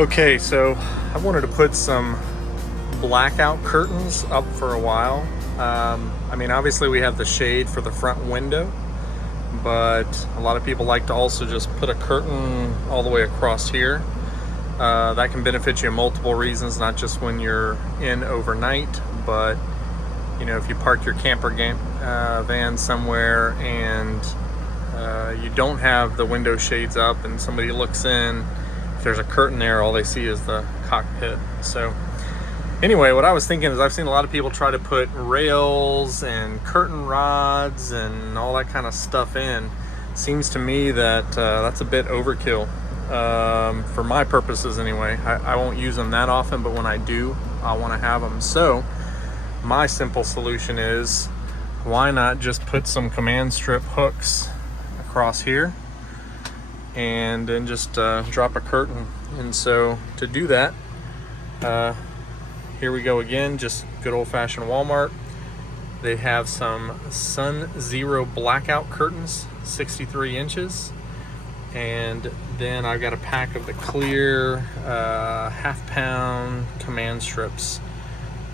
Okay, so I wanted to put some blackout curtains up for a while. I mean, obviously we have the shade for the front window, but a lot of people like to also just put a curtain all the way across here. That can benefit you in multiple reasons, not just when you're in overnight, but you know, if you park your van somewhere and you don't have the window shades up and somebody looks in, if there's a curtain there, all they see is the cockpit. So anyway, what I was thinking is I've seen a lot of people try to put rails and curtain rods and all that kind of stuff in. Seems to me that that's a bit overkill for my purposes anyway. I won't use them that often, but when I do, I want to have them. So my simple solution is, why not just put some command strip hooks across here and then just drop a curtain. And so to do that, here we go again, just good old-fashioned Walmart. They have some Sun Zero blackout curtains, 63 inches. And then I've got a pack of the clear half-pound command strips,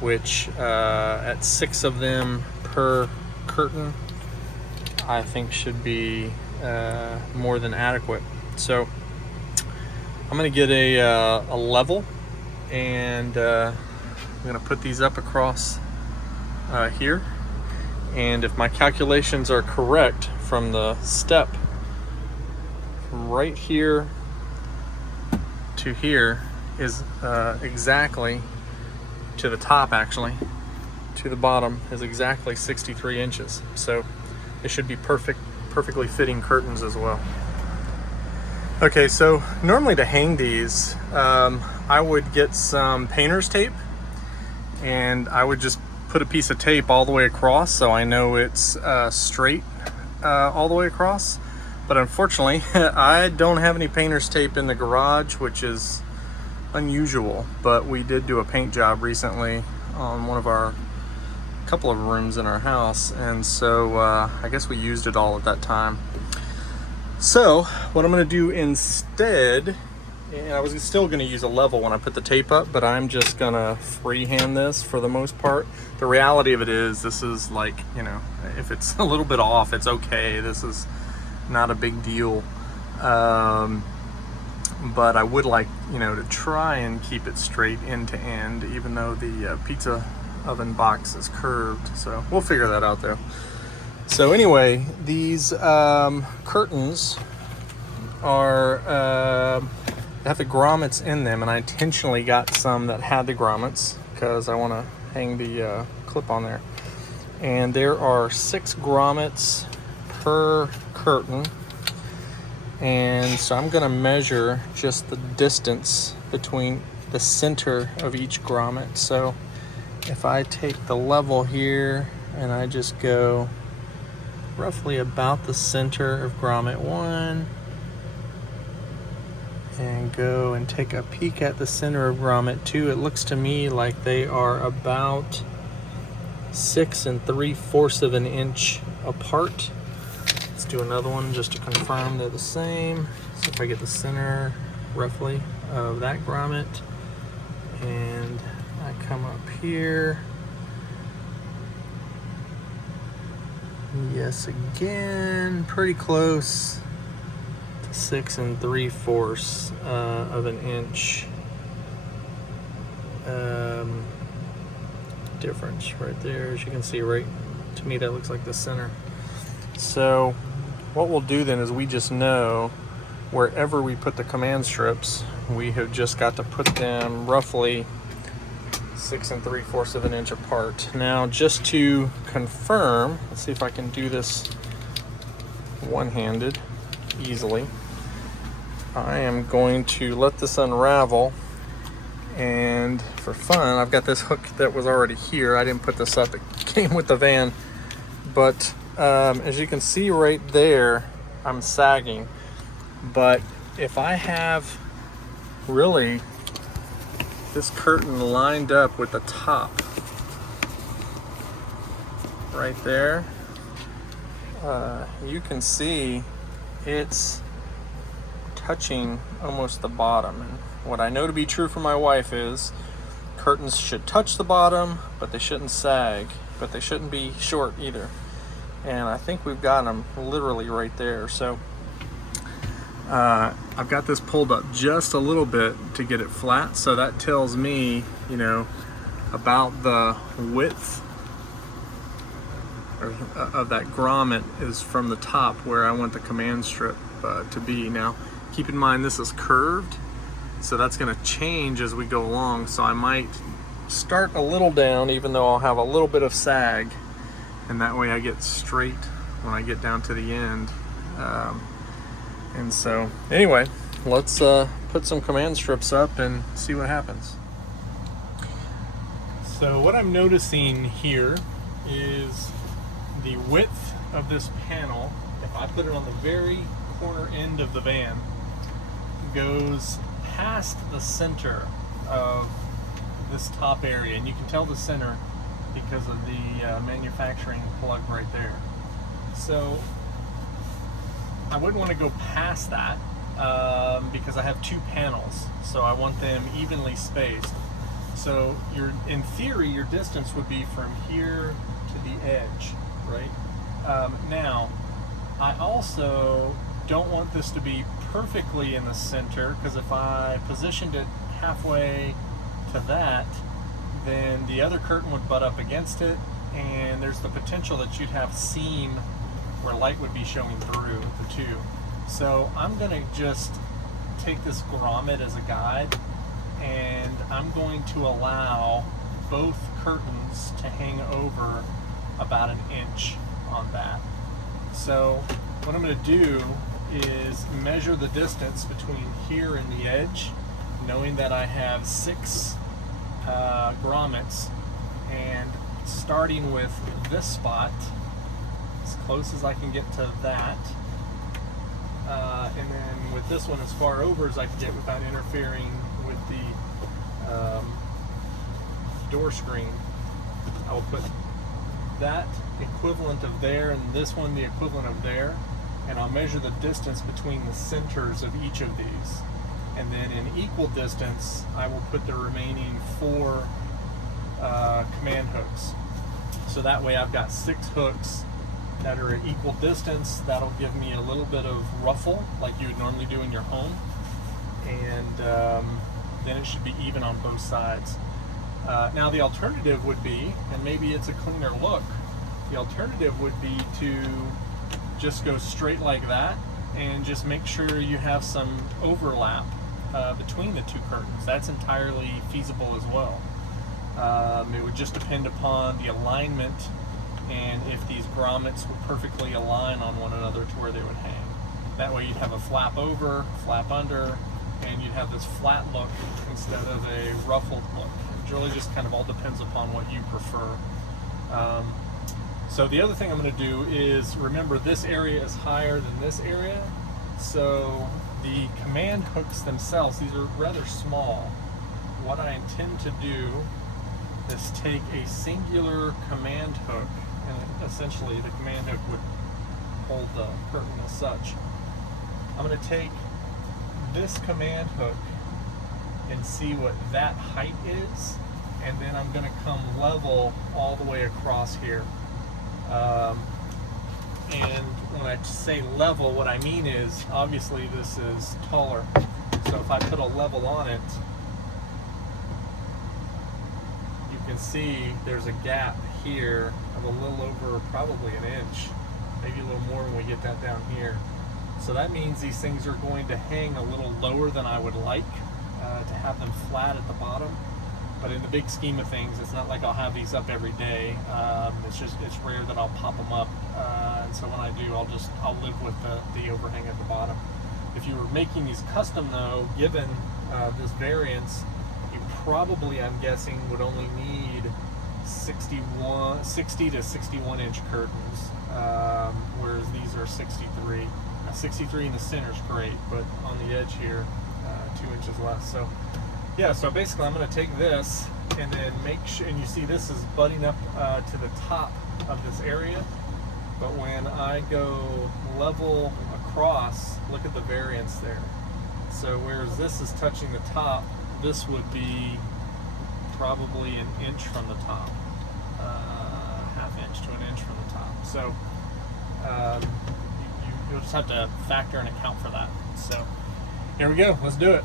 which at 6 of them per curtain, I think should be more than adequate. So I'm gonna get a level, and I'm gonna put these up across here. And if my calculations are correct from the step from right here to here is exactly to the top, actually to the bottom is exactly 63 inches. So it should be perfectly fitting curtains as well. Okay, so normally to hang these, I would get some painter's tape, and I would just put a piece of tape all the way across so I know it's straight all the way across. But unfortunately, I don't have any painter's tape in the garage, which is unusual, but we did do a paint job recently on one of our couple of rooms in our house, and so I guess we used it all at that time. So what I'm going to do instead, and I was still going to use a level when I put the tape up, but I'm just going to freehand this for the most part. The reality of it is, this is like, you know, if it's a little bit off, it's okay. This is not a big deal. But I would like, you know, to try and keep it straight end to end, even though the pizza oven box is curved. So we'll figure that out though. So anyway, these curtains are have the grommets in them, and I intentionally got some that had the grommets because I want to hang the clip on there. And there are 6 grommets per curtain. And so I'm going to measure just the distance between the center of each grommet. So if I take the level here and I just go roughly about the center of grommet 1 and go and take a peek at the center of grommet 2, it looks to me like they are about 6 3/4 of an inch apart. Let's do another one just to confirm they're the same. So if I get the center roughly of that grommet and I come up here, yes, again, pretty close to 6 3/4 of an inch difference right there. As you can see, right, to me that looks like the center. So what we'll do then is we just know wherever we put the command strips, we have just got to put them roughly 6 3/4 of an inch apart. Now, just to confirm, let's see if I can do this one-handed easily. I am going to let this unravel, and for fun, I've got this hook that was already here. I didn't put this up, it came with the van, but as you can see right there, I'm sagging. But if I have really this curtain lined up with the top right there, you can see it's touching almost the bottom. And what I know to be true for my wife is curtains should touch the bottom, but they shouldn't sag, but they shouldn't be short either. And I think we've got them literally right there. So I've got this pulled up just a little bit to get it flat, so that tells me, you know, about the width of that grommet is from the top where I want the command strip to be. Now keep in mind this is curved, so that's going to change as we go along, so I might start a little down even though I'll have a little bit of sag, and that way I get straight when I get down to the end. And so anyway, let's put some command strips up and see what happens. So what I'm noticing here is the width of this panel, if I put it on the very corner end of the van, goes past the center of this top area, and you can tell the center because of the manufacturing plug right there. So I wouldn't want to go past that because I have two panels, so I want them evenly spaced. So in theory, your distance would be from here to the edge, right? Now, I also don't want this to be perfectly in the center, because if I positioned it halfway to that, then the other curtain would butt up against it, and there's the potential that you'd have seam where light would be showing through the two. So I'm going to just take this grommet as a guide, and I'm going to allow both curtains to hang over about an inch on that. So what I'm going to do is measure the distance between here and the edge, knowing that I have 6 grommets, and starting with this spot, as close as I can get to that, and then with this one as far over as I can get without interfering with the door screen, I will put that equivalent of there and this one the equivalent of there, and I'll measure the distance between the centers of each of these, and then in equal distance I will put the remaining 4 command hooks. So that way I've got 6 hooks that are at equal distance. That'll give me a little bit of ruffle like you would normally do in your home, and then it should be even on both sides. Now the alternative would be, and maybe it's a cleaner look, the alternative would be to just go straight like that and just make sure you have some overlap between the 2 curtains. That's entirely feasible as well. It would just depend upon the alignment and if these grommets would perfectly align on one another to where they would hang. That way you'd have a flap over, flap under, and you'd have this flat look instead of a ruffled look. It really just kind of all depends upon what you prefer. So the other thing I'm going to do is, remember this area is higher than this area, so the command hooks themselves, these are rather small. What I intend to do is take a singular command hook, and essentially the command hook would hold the curtain as such. I'm going to take this command hook and see what that height is, and then I'm going to come level all the way across here. And when I say level, what I mean is, obviously this is taller, so if I put a level on it, you can see there's a gap here of a little over probably an inch, maybe a little more when we get that down here. So that means these things are going to hang a little lower than I would like, to have them flat at the bottom. But in the big scheme of things, it's not like I'll have these up every day. It's rare that I'll pop them up, and so when I do, I'll live with the overhang at the bottom. If you were making these custom though, given this variance, you probably, I'm guessing, would only need 60 to 61 inch curtains, whereas these are 63. 63 in the center is great, but on the edge here, 2 inches less. So yeah, so basically I'm going to take this and then make sure, and you see this is butting up to the top of this area, but when I go level across, look at the variance there. So whereas this is touching the top, this would be probably an inch from the top, half inch to an inch from the top. So you'll just have to factor and account for that. So here we go, let's do it.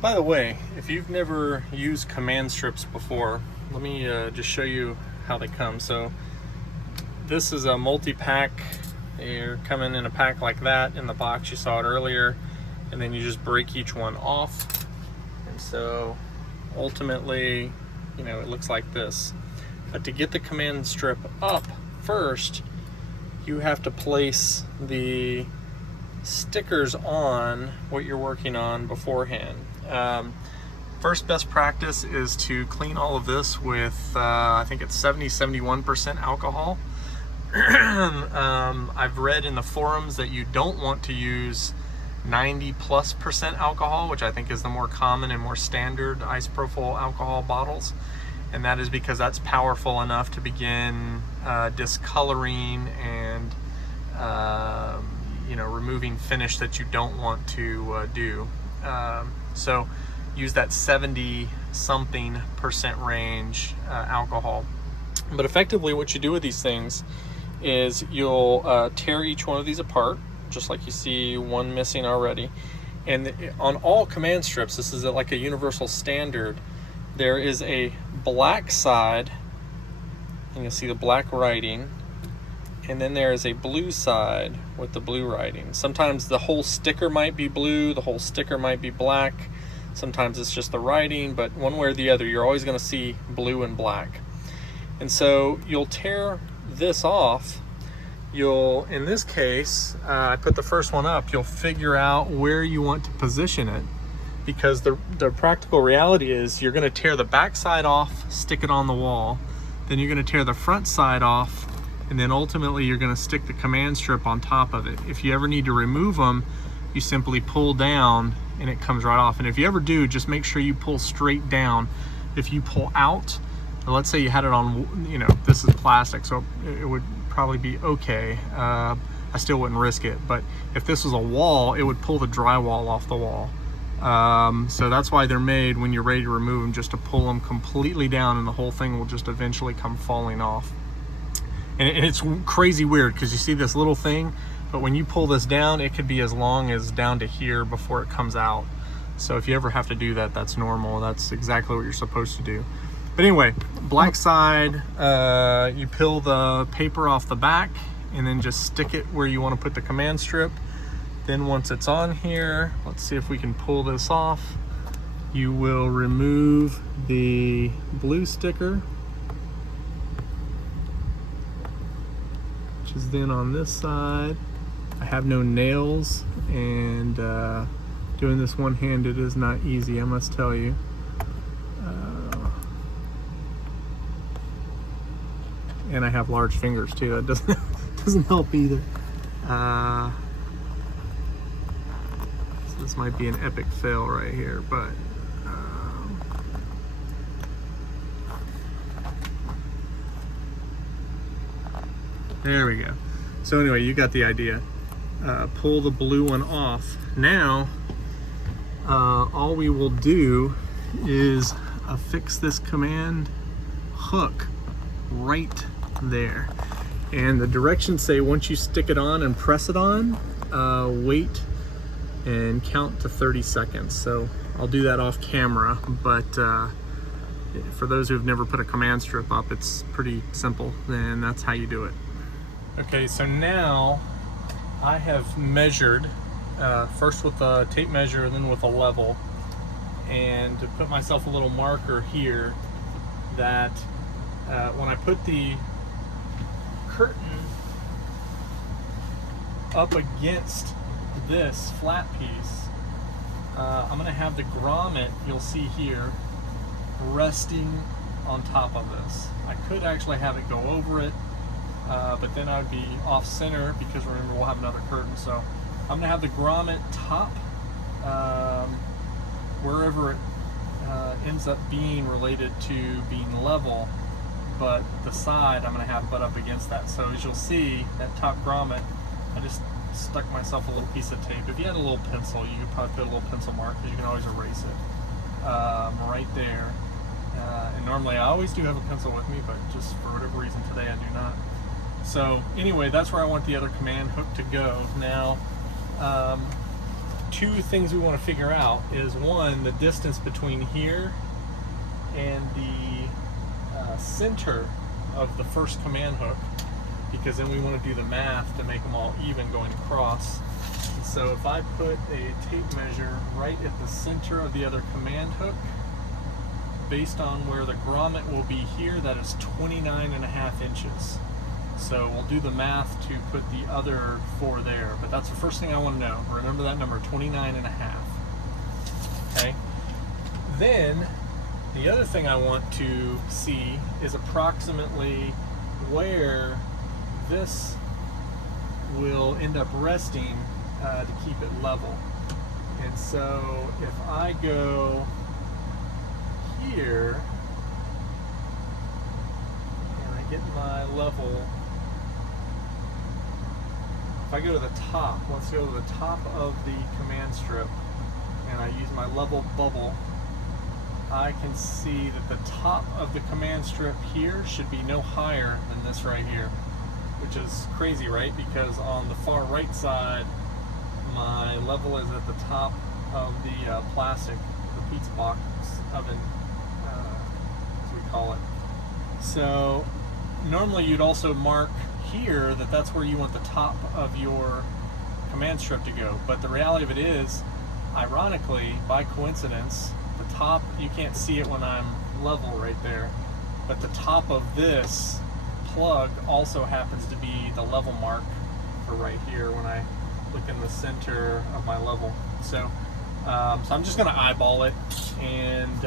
By the way, if you've never used command strips before, let me just show you how they come. So this is a multi-pack. You're coming in a pack like that in the box, you saw it earlier, and then you just break each one off. And so ultimately, you know, it looks like this. But to get the command strip up first, you have to place the stickers on what you're working on beforehand. First best practice is to clean all of this with, I think it's 70-71% alcohol. I've read in the forums that you don't want to use 90+% alcohol, which I think is the more common and more standard isopropyl alcohol bottles. And that is because that's powerful enough to begin discoloring and you know, removing finish that you don't want to do. So use that 70-something% range alcohol. But effectively what you do with these things is you'll tear each one of these apart, just like you see one missing already. And on all command strips, this is like a universal standard, there is a black side, and you'll see the black writing, and then there is a blue side with the blue writing. Sometimes the whole sticker might be blue, the whole sticker might be black, sometimes it's just the writing, but one way or the other, you're always going to see blue and black. And so you'll tear this off. You'll, in this case, I put the first one up, you'll figure out where you want to position it, because the practical reality is you're going to tear the back side off, stick it on the wall, then you're going to tear the front side off, and then ultimately you're going to stick the command strip on top of it. If you ever need to remove them, you simply pull down and it comes right off. And if you ever do, just make sure you pull straight down. If you pull out, let's say you had it on, you know, this is plastic, so it would probably be okay. I still wouldn't risk it, but if this was a wall, it would pull the drywall off the wall. So that's why they're made, when you're ready to remove them, just to pull them completely down, and the whole thing will just eventually come falling off. And it's crazy weird because you see this little thing, but when you pull this down, it could be as long as down to here before it comes out. So if you ever have to do that, that's normal. That's exactly what you're supposed to do. But anyway, black side, you peel the paper off the back and then just stick it where you want to put the command strip. Then once it's on here, let's see if we can pull this off. You will remove the blue sticker, which is then on this side. I have no nails, and doing this one-handed is not easy, I must tell you. And I have large fingers too. That doesn't help either. So this might be an epic fail right here, but there we go. So anyway, you got the idea. Pull the blue one off. Now, all we will do is affix this command hook right there. And the directions say once you stick it on and press it on, wait and count to 30 seconds. So I'll do that off camera, but for those who've never put a command strip up, it's pretty simple, and that's how you do it. Okay, so now I have measured, first with a tape measure and then with a level, and to put myself a little marker here that when I put the curtain up against this flat piece, I'm going to have the grommet, you'll see here, resting on top of this. I could actually have it go over it, but then I would be off center, because remember, we'll have another curtain. So I'm going to have the grommet top wherever it ends up being related to being level, but the side I'm going to have butt up against that. So as you'll see, that top grommet, I just stuck myself a little piece of tape. If you had a little pencil, you could probably put a little pencil mark, because you can always erase it right there. And normally I always do have a pencil with me, but just for whatever reason today I do not. So anyway, that's where I want the other command hook to go. Now, two things we want to figure out is, one, the distance between here and the center of the first command hook, because then we want to do the math to make them all even going across. And so if I put a tape measure right at the center of the other command hook, based on where the grommet will be here, that is 29.5 inches. So we'll do the math to put the other 4 there, but that's the first thing I want to know. Remember that number, 29.5. Okay. Then the other thing I want to see is approximately where this will end up resting to keep it level. And so if I go here and I get my level, if I go to the top, let's go to the top of the command strip and I use my level bubble, I can see that the top of the command strip here should be no higher than this right here, which is crazy, right? Because on the far right side, my level is at the top of the plastic, the pizza box oven, as we call it. So normally you'd also mark here that that's where you want the top of your command strip to go. But the reality of it is, ironically, by coincidence, the top, you can't see it when I'm level right there, but the top of this plug also happens to be the level mark for right here when I look in the center of my level. So I'm just going to eyeball it, and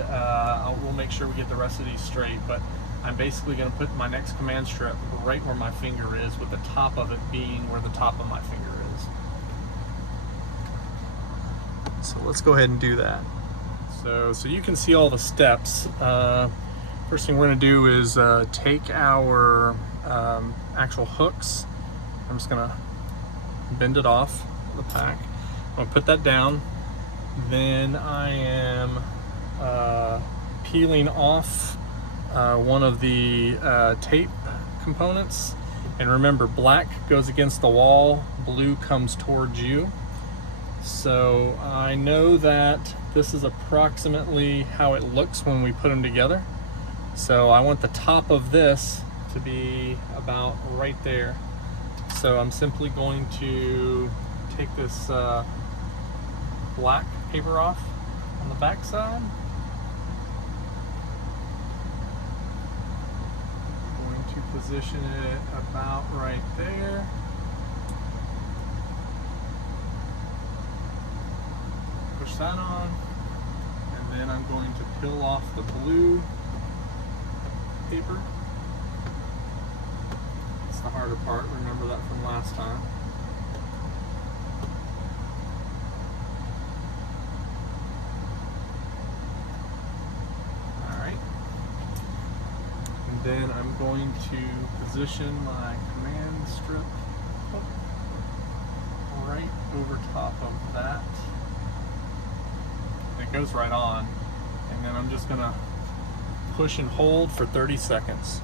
we'll make sure we get the rest of these straight. But I'm basically going to put my next command strip right where my finger is, with the top of it being where the top of my finger is. So let's go ahead and do that. So you can see all the steps. First thing we're going to do is take our actual hooks. I'm just going to bend it off the pack. I'm going to put that down. Then I am peeling off one of the tape components. And remember, black goes against the wall, blue comes towards you. So I know that this is approximately how it looks when we put them together. So I want the top of this to be about right there. So I'm simply going to take this black paper off on the back side. I'm going to position it about right there. Push that on, and then I'm going to peel off the blue paper. It's the harder part, remember that from last time. Alright. And then I'm going to position my command strip hook right over top of that. It goes right on, and then I'm just going to push and hold for 30 seconds.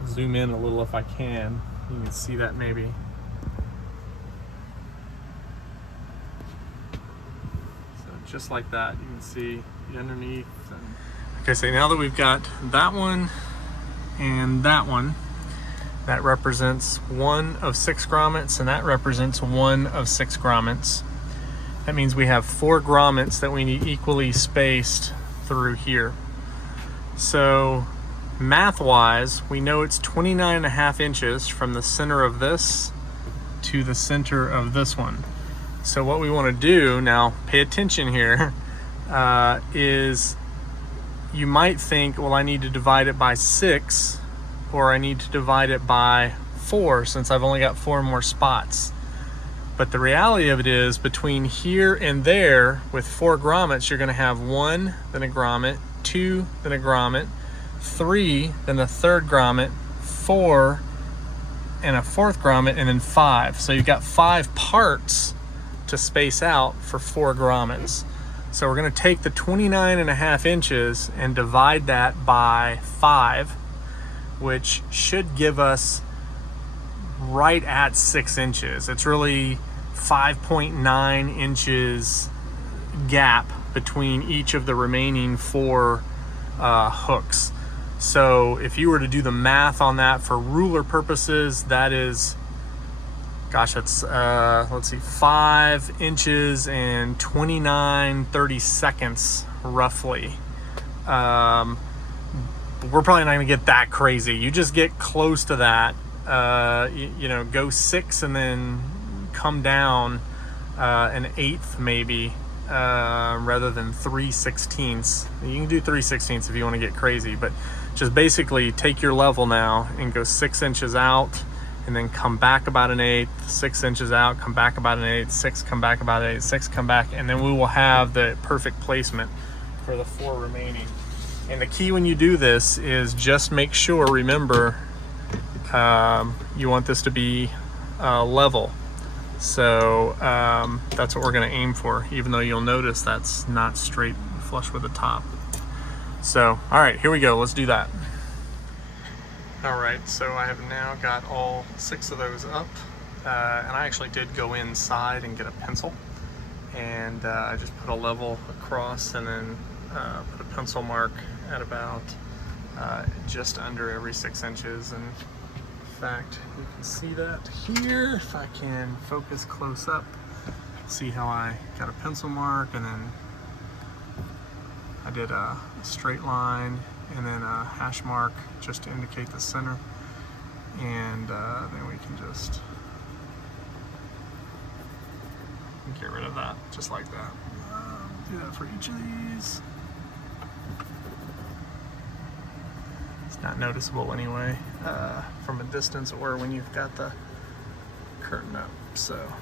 I'll zoom in a little if I can. You can see that maybe. So just like that, you can see the underneath. Okay, so now that we've got that one and that one, that represents 1 of 6 grommets, and that represents 1 of 6 grommets. That means we have 4 grommets that we need equally spaced through here. So math-wise, we know it's 29.5 inches from the center of this to the center of this one. So what we want to do, now pay attention here, is you might think, well, I need to divide it by 6, or I need to divide it by 4 since I've only got 4 more spots. But the reality of it is, between here and there, with 4 grommets, you're going to have 1, then a grommet, 2, then a grommet, 3, then the third grommet, 4 and a 4th grommet, and then 5. So you've got 5 parts to space out for 4 grommets. So we're going to take the 29.5 inches and divide that by 5, which should give us right at 6 inches. It's really 5.9 inches gap between each of the remaining 4 hooks. So if you were to do the math on that for ruler purposes, that is, gosh, that's let's see, 5 inches and 29/32 roughly. We're probably not gonna get that crazy. You just get close to that. You know, go 6 and then come down an 1/8 maybe, rather than 3/16. You can do 3/16 if you want to get crazy, but just basically take your level now and go 6 inches out, and then come back about an 1/8, 6 inches out, come back about an 1/8, 6, come back about an 1/8, 6, come back, and then we will have the perfect placement for the 4 remaining. And the key when you do this is just make sure, remember, you want this to be level. So that's what we're going to aim for, even though you'll notice that's not straight flush with the top. So, all right, here we go. Let's do that. All right, so I have now got all 6 of those up, and I actually did go inside and get a pencil, and I just put a level across and then put a pencil mark at about just under every 6 inches. And in fact, you can see that here if I can focus close up. See how I got a pencil mark, and then I did a straight line and then a hash mark just to indicate the center, and then we can just get rid of that just like that. Do that for each of these. It's not noticeable anyway from a distance or when you've got the curtain up. So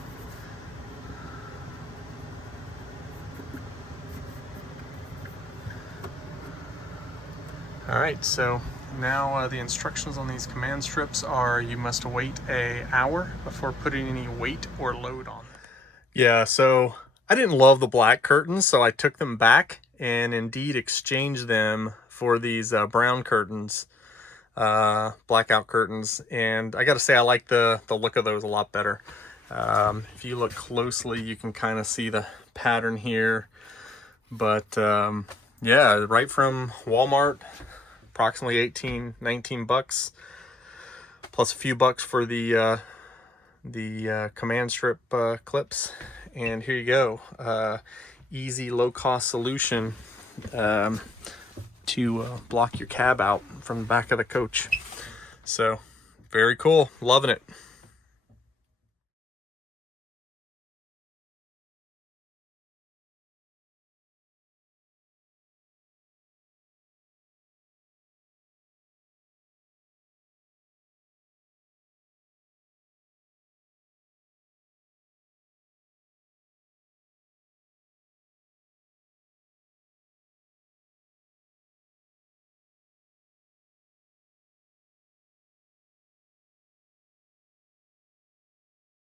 all right, so now the instructions on these command strips are you must wait an hour before putting any weight or load on. Yeah, so I didn't love the black curtains, so I took them back and indeed exchanged them for these brown curtains, blackout curtains, and I gotta say I like the look of those a lot better. If you look closely, you can kind of see the pattern here, but yeah, right from Walmart, approximately 19 bucks, plus a few bucks for the command strip clips. And here you go, easy low-cost solution to block your cab out from the back of the coach. So very cool, loving it.